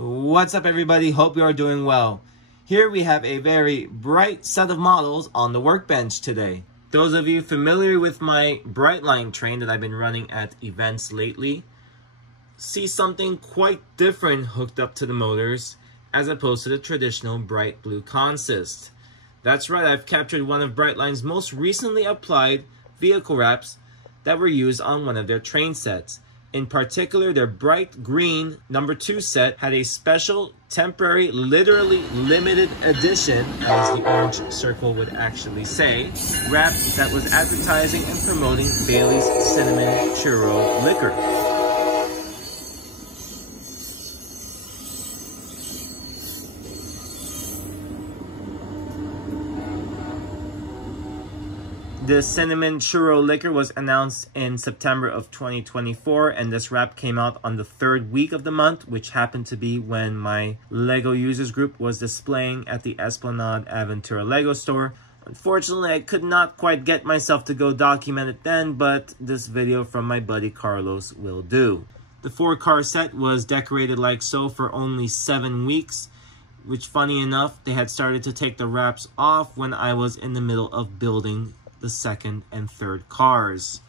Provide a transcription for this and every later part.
What's up, everybody? Hope you are doing well. Here we have a very bright set of models on the workbench today. Those of you familiar with my Brightline train that I've been running at events lately see something quite different hooked up to the motors as opposed to the traditional bright blue consist. That's right, I've captured one of Brightline's most recently applied vehicle wraps that were used on one of their train sets. In particular, their bright green #2 set had a special, temporary, literally limited edition, as the orange circle would actually say, wrap that was advertising and promoting Bailey's Cinnamon Churro Liqueur. The Cinnamon Churro Liqueur was announced in September of 2024, and this wrap came out on the 3rd week of the month, which happened to be when my LEGO users group was displaying at the Esplanade Aventura LEGO Store. Unfortunately, I could not quite get myself to go document it then, but this video from my buddy Carlos will do. The 4-car set was decorated like so for only 7 weeks, which, funny enough, they had started to take the wraps off when I was in the middle of building the 2nd and 3rd cars.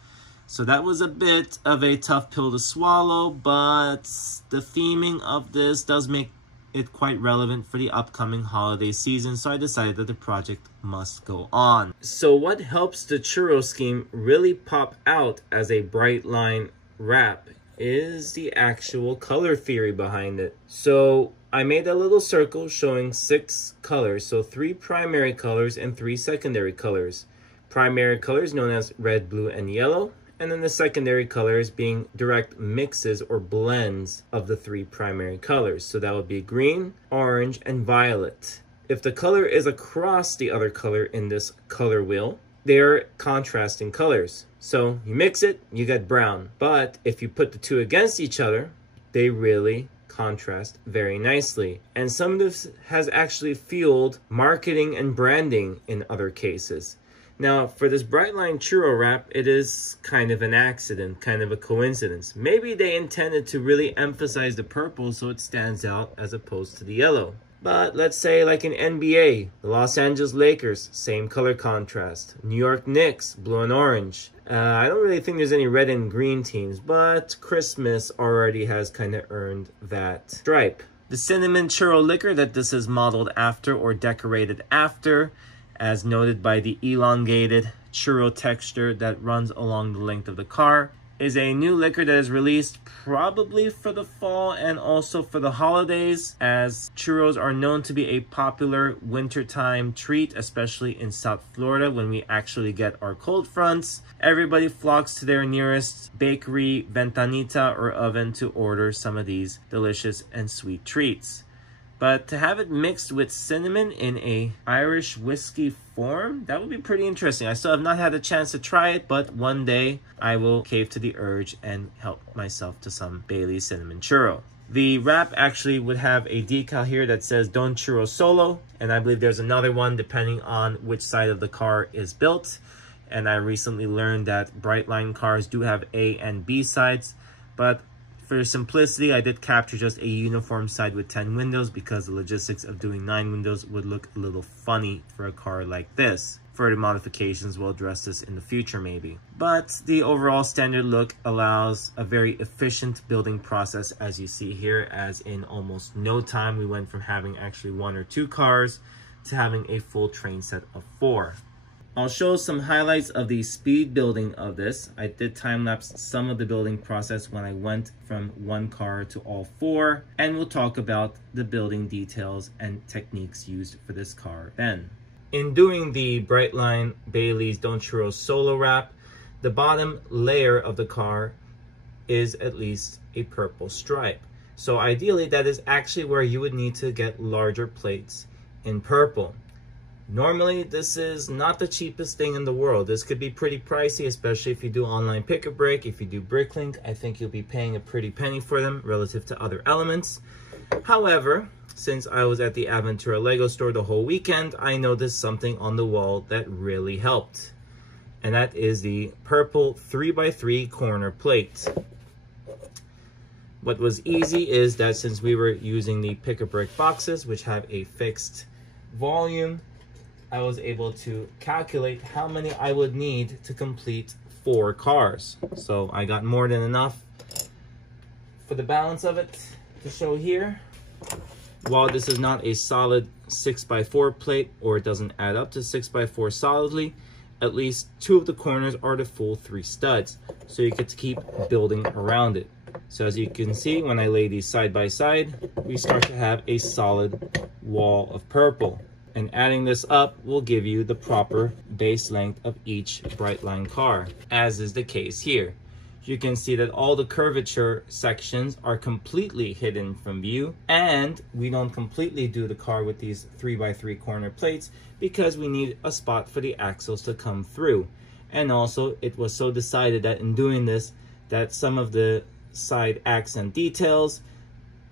So that was a bit of a tough pill to swallow, but the theming of this does make it quite relevant for the upcoming holiday season, so I decided that the project must go on. So what helps the churro scheme really pop out as a Brightline wrap is the actual color theory behind it. So I made a little circle showing 6 colors, so 3 primary colors and 3 secondary colors. Primary colors known as red, blue, and yellow, and then the secondary colors being direct mixes or blends of the 3 primary colors. So that would be green, orange, and violet. If the color is across the other color in this color wheel, they're contrasting colors. So you mix it, you get brown. But if you put the 2 against each other, they really contrast very nicely. And some of this has actually fueled marketing and branding in other cases. Now, for this Brightline churro wrap, it is kind of an accident, kind of a coincidence. Maybe they intended to really emphasize the purple so it stands out as opposed to the yellow. But let's say like in NBA, the Los Angeles Lakers, same color contrast. New York Knicks, blue and orange. I don't really think there's any red and green teams, but Christmas already has kind of earned that stripe. The Cinnamon Churro Liqueur that this is modeled after or decorated after, as noted by the elongated churro texture that runs along the length of the car, is a new liquor that is released probably for the fall and also for the holidays, as churros are known to be a popular wintertime treat, especially in South Florida when we actually get our cold fronts. Everybody flocks to their nearest bakery, ventanita, or oven to order some of these delicious and sweet treats. But to have it mixed with cinnamon in a Irish whiskey form, that would be pretty interesting. I still have not had a chance to try it, but one day I will cave to the urge and help myself to some Bailey's Cinnamon Churro. The wrap actually would have a decal here that says Don Churro Solo, and I believe there's another one depending on which side of the car is built. And I recently learned that Brightline cars do have A and B sides, but for simplicity, I did capture just a uniform side with 10 windows because the logistics of doing 9 windows would look a little funny for a car like this. Further modifications will address this in the future maybe. But the overall standard look allows a very efficient building process, as you see here, as in almost no time we went from having actually 1 or 2 cars to having a full train set of 4. I'll show some highlights of the speed building of this. I did time-lapse some of the building process when I went from 1 car to all 4, and we'll talk about the building details and techniques used for this car then. In doing the Brightline Bailey's Don Churro Solo wrap, the bottom layer of the car is at least a purple stripe. So ideally, that is actually where you would need to get larger plates in purple. Normally, this is not the cheapest thing in the world. This could be pretty pricey, especially if you do online pick a break. If you do Bricklink, I think you'll be paying a pretty penny for them relative to other elements. However, since I was at the Aventura LEGO Store the whole weekend, I noticed something on the wall that really helped. And that is the purple 3x3 corner plate. What was easy is that since we were using the pick-a-brick boxes, which have a fixed volume, I was able to calculate how many I would need to complete 4 cars. So I got more than enough for the balance of it to show here. While this is not a solid 6x4 plate, or it doesn't add up to 6x4 solidly, at least 2 of the corners are the full 3 studs. So you get to keep building around it. So as you can see, when I lay these side by side, we start to have a solid wall of purple. And adding this up will give you the proper base length of each Brightline car, as is the case here. You can see that all the curvature sections are completely hidden from view, and we don't completely do the car with these 3x3 corner plates because we need a spot for the axles to come through. And also it was so decided that in doing this, that some of the side accent details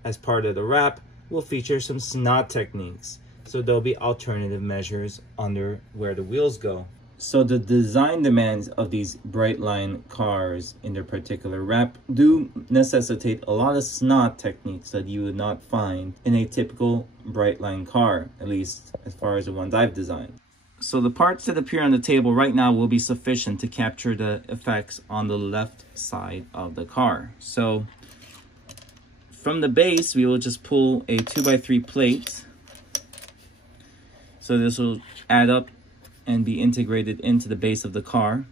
as part of the wrap will feature some snot techniques. So there'll be alternative measures under where the wheels go. So the design demands of these Brightline cars in their particular wrap do necessitate a lot of snot techniques that you would not find in a typical Brightline car, at least as far as the ones I've designed. So the parts that appear on the table right now will be sufficient to capture the effects on the left side of the car. So from the base, we will just pull a 2x3 plate. So this will add up and be integrated into the base of the car.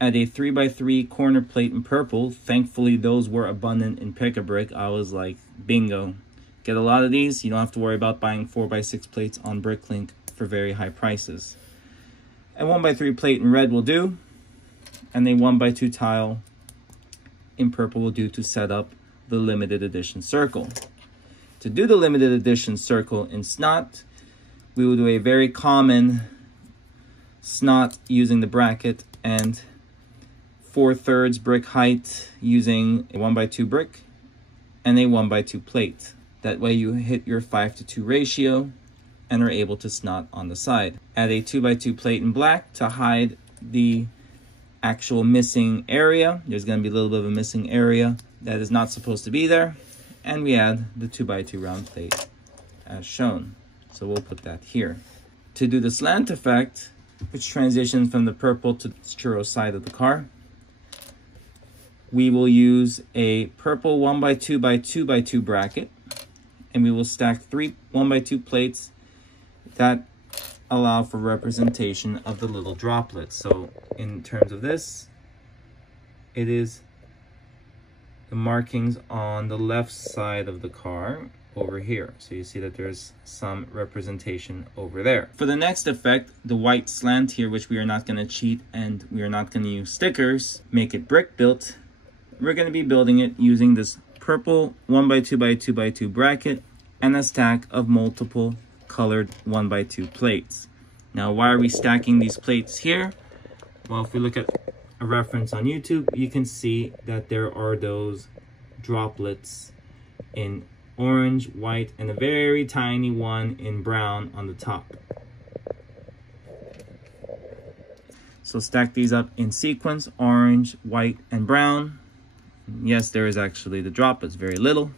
Add a 3x3 corner plate in purple. Thankfully, those were abundant in Pick-a-Brick. I was like, bingo. Get a lot of these. You don't have to worry about buying 4x6 plates on Bricklink for very high prices. A 1x3 plate in red will do. And a 1x2 tile in purple will do to set up the limited edition circle. To do the limited edition circle in snot, we will do a very common snot using the bracket and 4/3 brick height using a 1x2 brick and a 1x2 plate. That way you hit your 5:2 ratio and are able to snot on the side. Add a 2x2 plate in black to hide the actual missing area. There's going to be a little bit of a missing area that is not supposed to be there. And we add the 2x2 round plate as shown. So we'll put that here. To do the slant effect, which transitions from the purple to the churro side of the car, we will use a purple 1x2x2x2 bracket, and we will stack 3 1x2 plates that allow for representation of the little droplets. So in terms of this, it is the markings on the left side of the car over here. So you see that there's some representation over there. For the next effect, the white slant here, which we are not going to cheat and we are not going to use stickers, make it brick built. We're going to be building it using this purple 1x2x2x2 bracket and a stack of multiple colored 1x2 plates. Now, why are we stacking these plates here? Well, if we look at a reference on YouTube, you can see that there are those droplets in orange, white, and a very tiny one in brown on the top. So stack these up in sequence, orange, white, and brown. Yes, there is actually the droplets, very little.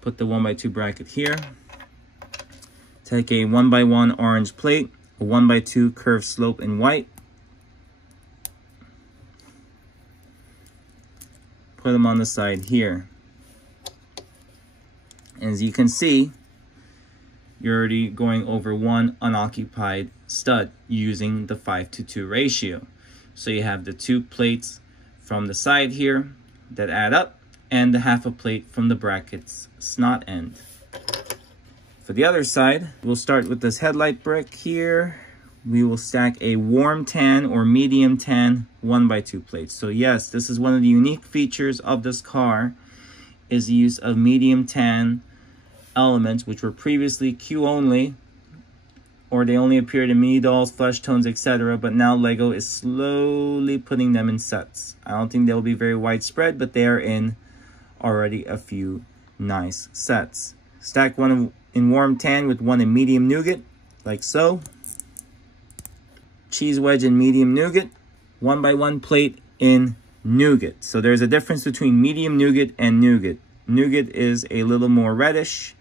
Put the 1x2 bracket here. Take a 1x1 orange plate, a 1x2 curved slope in white. Put them on the side here. As you can see, you're already going over one unoccupied stud using the 5:2 ratio. So you have the 2 plates from the side here that add up and the half a plate from the bracket's snot end. For the other side, we'll start with this headlight brick here. We will stack a warm tan or medium tan 1x2 plates. So yes, this is one of the unique features of this car, is the use of medium tan elements, which were previously Q only, or they only appeared in mini dolls, flesh tones, etc. But now LEGO is slowly putting them in sets. I don't think they'll be very widespread, but they are in already a few nice sets. Stack one in warm tan with one in medium nougat, like so. Cheese wedge in medium nougat, 1x1 plate in nougat. So there's a difference between medium nougat and nougat. Nougat is a little more reddish.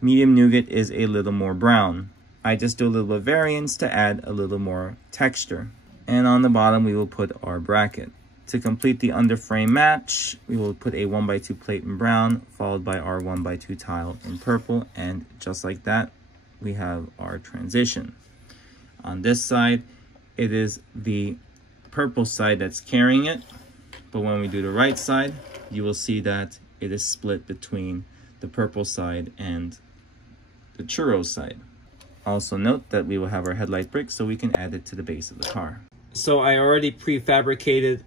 Medium nougat is a little more brown. I just do a little bit of variance to add a little more texture. And on the bottom, we will put our bracket. To complete the underframe match, we will put a 1x2 plate in brown, followed by our 1x2 tile in purple. And just like that, we have our transition. On this side, it is the purple side that's carrying it. But when we do the right side, you will see that it is split between the purple side and the churro side. Also note that we will have our headlight brick so we can add it to the base of the car. So I already prefabricated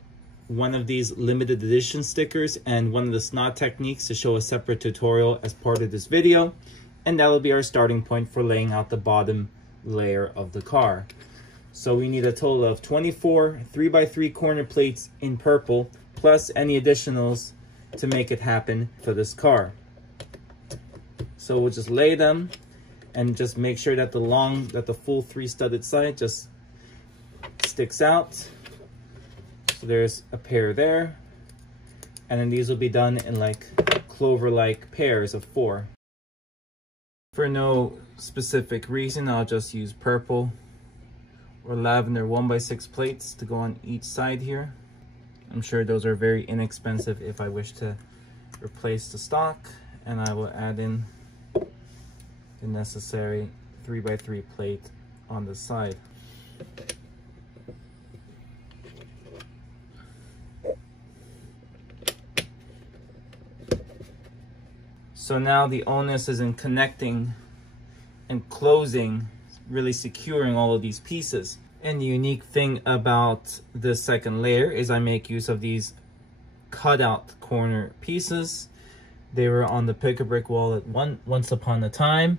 one of these limited edition stickers and one of the snot techniques to show a separate tutorial as part of this video. And that will be our starting point for laying out the bottom layer of the car. So we need a total of 24 3x3 corner plates in purple, plus any additionals to make it happen for this car. So we'll just lay them and just make sure that the full 3-studded side just sticks out. So there's a pair there, and then these will be done in like clover-like pairs of 4. For no specific reason, I'll just use purple or lavender 1x6 plates to go on each side here. I'm sure those are very inexpensive if I wish to replace the stock, and I will add in the necessary 3x3 plate on the side. So now the onus is in connecting and closing, really securing all of these pieces. And the unique thing about this second layer is I make use of these cutout corner pieces. They were on the pick-a-brick wall at once upon a time.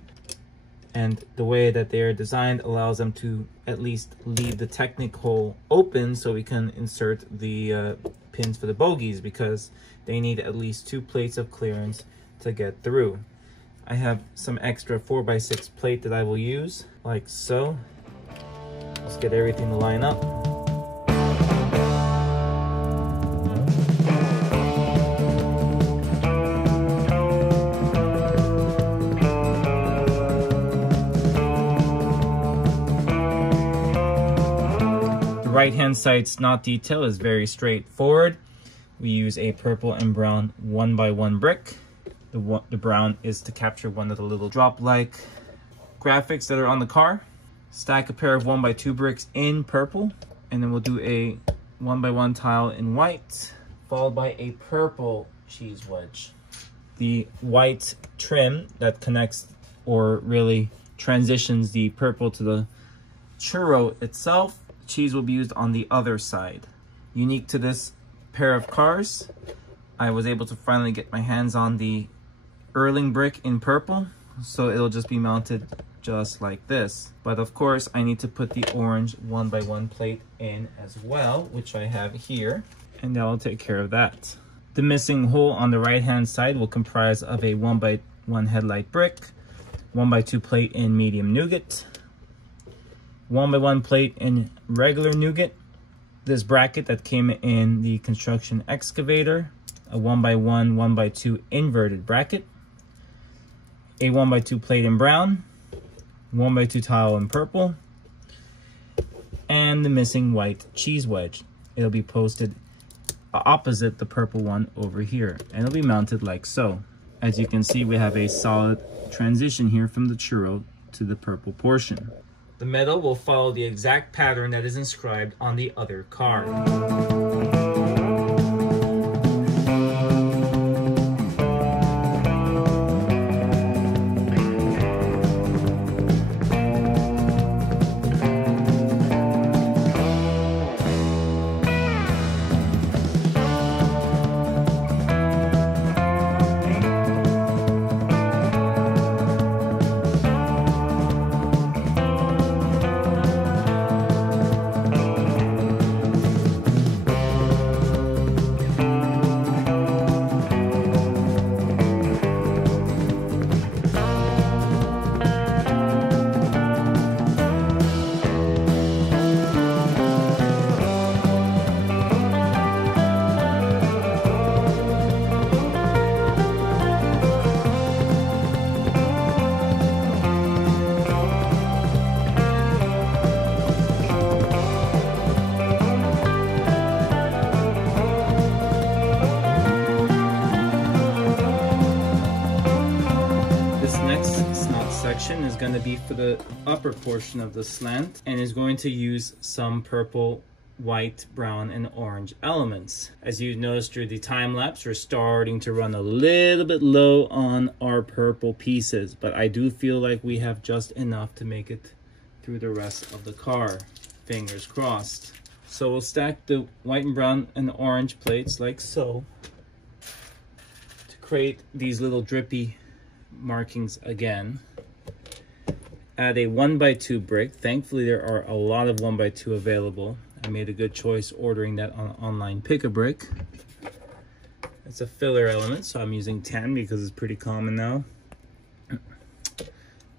And the way that they are designed allows them to at least leave the Technic hole open so we can insert the pins for the bogies, because they need at least 2 plates of clearance to get through. I have some extra 4x6 plate that I will use, like so. Let's get everything to line up. The right-hand side snot detail is very straightforward. We use a purple and brown 1x1 brick. The brown is to capture one of the little drop-like graphics that are on the car. Stack a pair of 1x2 bricks in purple, and then we'll do a 1x1 tile in white, followed by a purple cheese wedge. The white trim that connects or really transitions the purple to the churro itself, cheese will be used on the other side. Unique to this pair of cars, I was able to finally get my hands on the Erling brick in purple, so it'll just be mounted just like this. But of course, I need to put the orange 1x1 plate in as well, which I have here, and that will take care of that. The missing hole on the right hand side will comprise of a 1x1 headlight brick, 1x2 plate in medium nougat, 1x1 plate in regular nougat, this bracket that came in the construction excavator, a 1x1 1x2 inverted bracket, a 1x2 plate in brown, 1x2 tile in purple, and the missing white cheese wedge. It'll be posted opposite the purple one over here, and it'll be mounted like so. As you can see, we have a solid transition here from the churro to the purple portion. The metal will follow the exact pattern that is inscribed on the other car. going to be for the upper portion of the slant and is going to use some purple, white, brown, and orange elements. As you noticed through the time lapse, we're starting to run a little bit low on our purple pieces, but I do feel like we have just enough to make it through the rest of the car. Fingers crossed. So we'll stack the white and brown and orange plates like so to create these little drippy markings again. Add a 1x2 brick. Thankfully there are a lot of 1x2 available. I made a good choice ordering that on online Pick-a-Brick. It's a filler element, so I'm using 10 because it's pretty common now.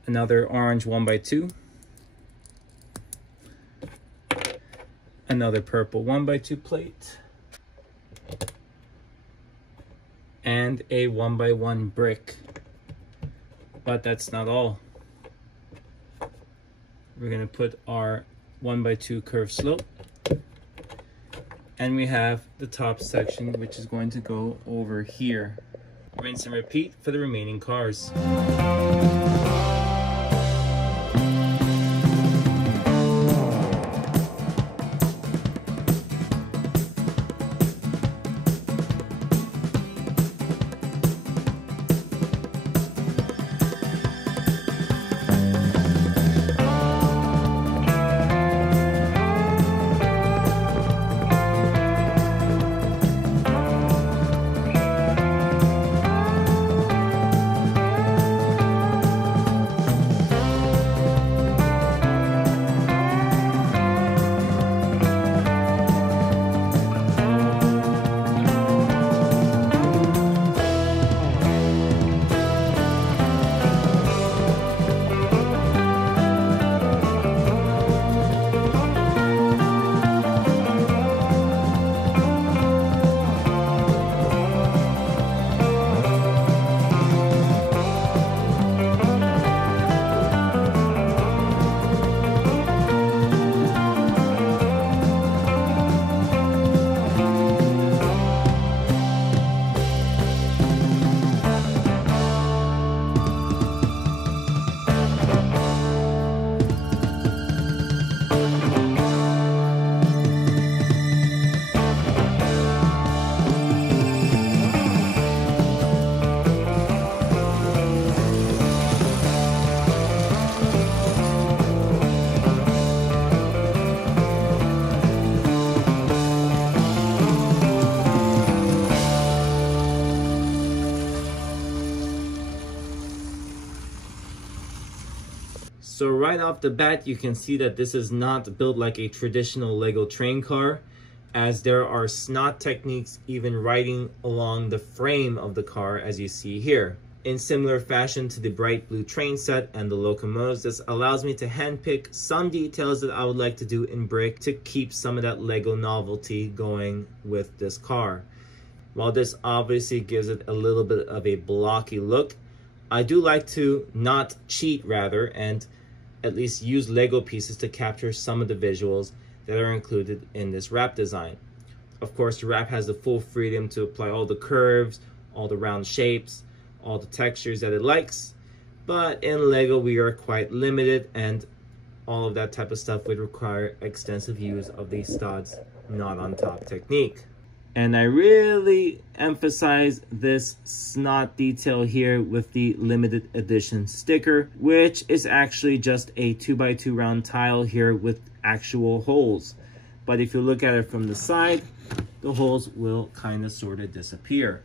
Another orange 1x2. Another purple 1x2 plate. And a 1x1 brick. But that's not all. We're going to put our 1x2 curved slope. And we have the top section, which is going to go over here. Rinse and repeat for the remaining cars. So right off the bat, you can see that this is not built like a traditional Lego train car, as there are snot techniques even riding along the frame of the car, as you see here. In similar fashion to the bright blue train set and the locomotives, this allows me to handpick some details that I would like to do in brick to keep some of that Lego novelty going with this car. While this obviously gives it a little bit of a blocky look, I do like to not cheat rather and at least use Lego pieces to capture some of the visuals that are included in this wrap design. Of course, the wrap has the full freedom to apply all the curves, all the round shapes, all the textures that it likes, but in Lego we are quite limited, and all of that type of stuff would require extensive use of the studs not on top technique. And I really emphasize this snot detail here with the limited edition sticker, which is actually just a 2x2 round tile here with actual holes. But if you look at it from the side, the holes will kind of sort of disappear.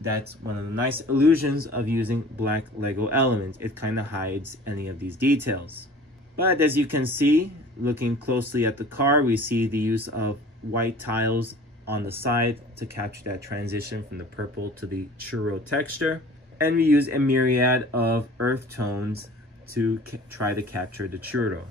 That's one of the nice illusions of using black Lego elements. It kind of hides any of these details. But as you can see, looking closely at the car, we see the use of white tiles on the side to capture that transition from the purple to the churro texture. And we use a myriad of earth tones to try to capture the churro.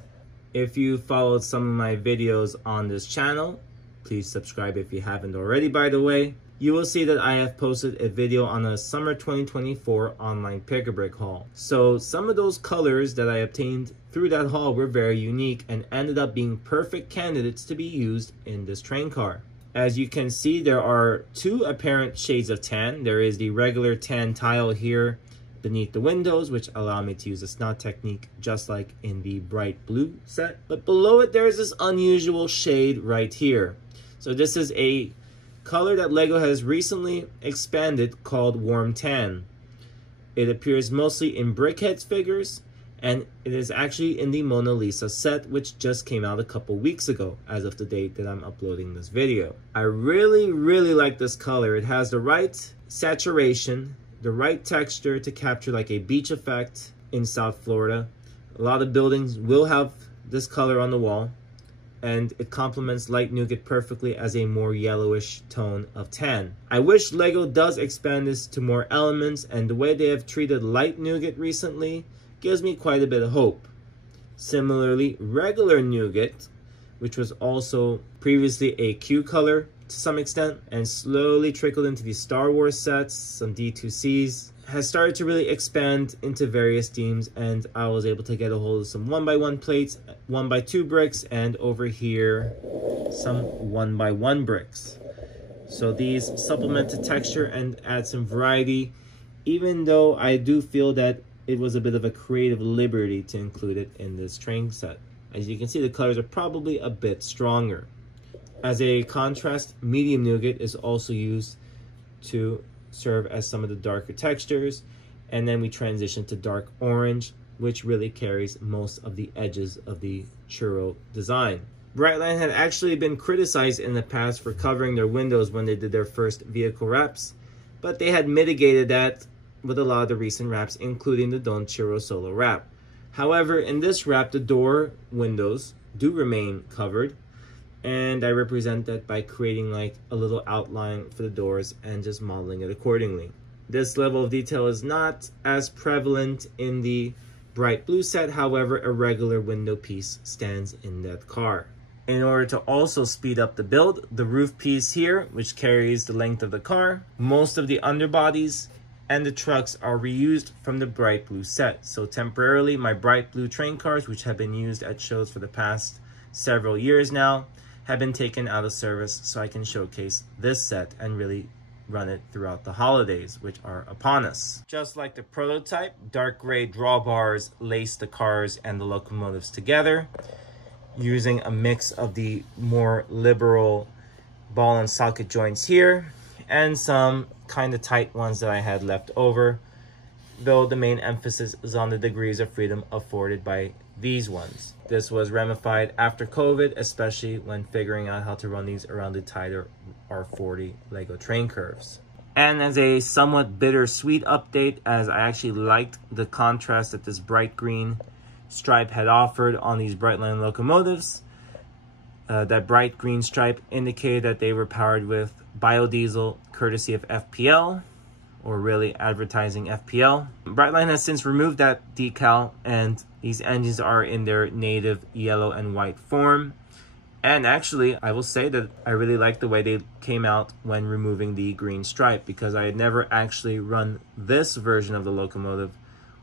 If you followed some of my videos on this channel, please subscribe if you haven't already, by the way. You will see that I have posted a video on a summer 2024 online Pick-a-Brick haul. So some of those colors that I obtained through that haul were very unique and ended up being perfect candidates to be used in this train car. As you can see, there are two apparent shades of tan. There is the regular tan tile here beneath the windows, which allow me to use the snot technique just like in the bright blue set. But below it, there's this unusual shade right here. So this is a color that LEGO has recently expanded called Warm Tan. It appears mostly in Brickhead's figures, and it is actually in the Mona Lisa set, which just came out a couple weeks ago as of the date that I'm uploading this video. I really like this color. It has the right saturation, the right texture to capture like a beach effect in South Florida. A lot of buildings will have this color on the wall, and it complements light nougat perfectly as a more yellowish tone of tan. I wish LEGO does expand this to more elements, and the way they have treated light nougat recently gives me quite a bit of hope. Similarly, regular nougat, which was also previously a Q color to some extent and slowly trickled into the Star Wars sets, some D2Cs, has started to really expand into various themes, and I was able to get a hold of some 1x1 plates, 1x2 bricks, and over here some 1x1 bricks. So these supplement the texture and add some variety, even though I do feel that it was a bit of a creative liberty to include it in this train set. As you can see, the colors are probably a bit stronger. As a contrast, medium nougat is also used to serve as some of the darker textures, and then we transition to dark orange, which really carries most of the edges of the churro design. Brightline had actually been criticized in the past for covering their windows when they did their first vehicle wraps, but they had mitigated that with a lot of the recent wraps, including the Churro Solo wrap. However, in this wrap, the door windows do remain covered, and I represent that by creating like a little outline for the doors and just modeling it accordingly. This level of detail is not as prevalent in the bright blue set, however, a regular window piece stands in that car. In order to also speed up the build, the roof piece here, which carries the length of the car, most of the underbodies, and the trucks are reused from the bright blue set. So temporarily, my bright blue train cars, which have been used at shows for the past several years now, have been taken out of service so I can showcase this set and really run it throughout the holidays, which are upon us. Just like the prototype, dark gray drawbars lace the cars and the locomotives together, using a mix of the more liberal ball and socket joints here, and some kind of tight ones that I had left over, though the main emphasis is on the degrees of freedom afforded by these ones. This was ramified after COVID, especially when figuring out how to run these around the tighter R40 LEGO train curves. And as a somewhat bittersweet update, as I actually liked the contrast that this bright green stripe had offered on these Brightline locomotives. That bright green stripe indicated that they were powered with biodiesel courtesy of FPL, or really advertising FPL. Brightline has since removed that decal, and these engines are in their native yellow and white form. And actually, I will say that I really like the way they came out when removing the green stripe, because I had never actually run this version of the locomotive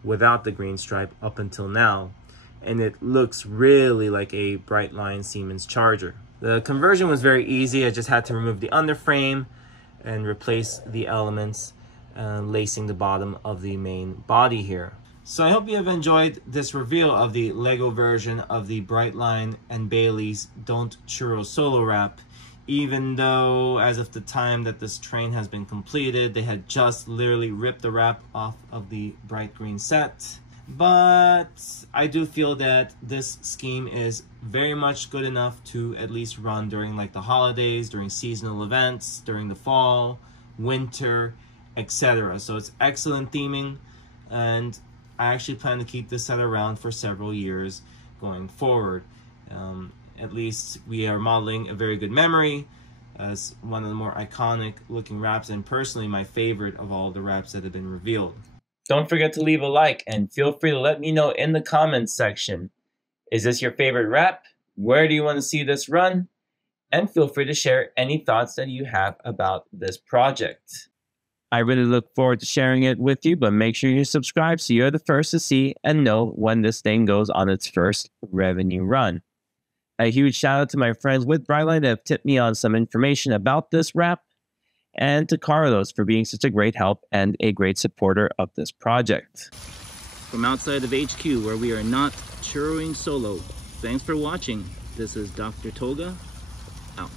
without the green stripe up until now. And it looks really like a Brightline Siemens Charger. The conversion was very easy. I just had to remove the underframe and replace the elements, lacing the bottom of the main body here. So I hope you have enjoyed this reveal of the LEGO version of the Brightline and Bailey's Don't Churro Solo wrap, even though as of the time that this train has been completed, they had just literally ripped the wrap off of the bright green set. But I do feel that this scheme is very much good enough to at least run during like the holidays, during seasonal events, during the fall, winter, etc. So it's excellent theming, and I actually plan to keep this set around for several years going forward. At least we are modeling a very good memory as one of the more iconic looking wraps, and personally my favorite of all the wraps that have been revealed. Don't forget to leave a like, and feel free to let me know in the comments section. Is this your favorite wrap? Where do you want to see this run? And feel free to share any thoughts that you have about this project. I really look forward to sharing it with you, but make sure you subscribe so you're the first to see and know when this thing goes on its first revenue run. A huge shout out to my friends with Brightline that have tipped me on some information about this wrap. and to Carlos for being such a great help and a great supporter of this project. From outside of HQ, where we are not churroing solo, thanks for watching. This is Dr. Toga, out.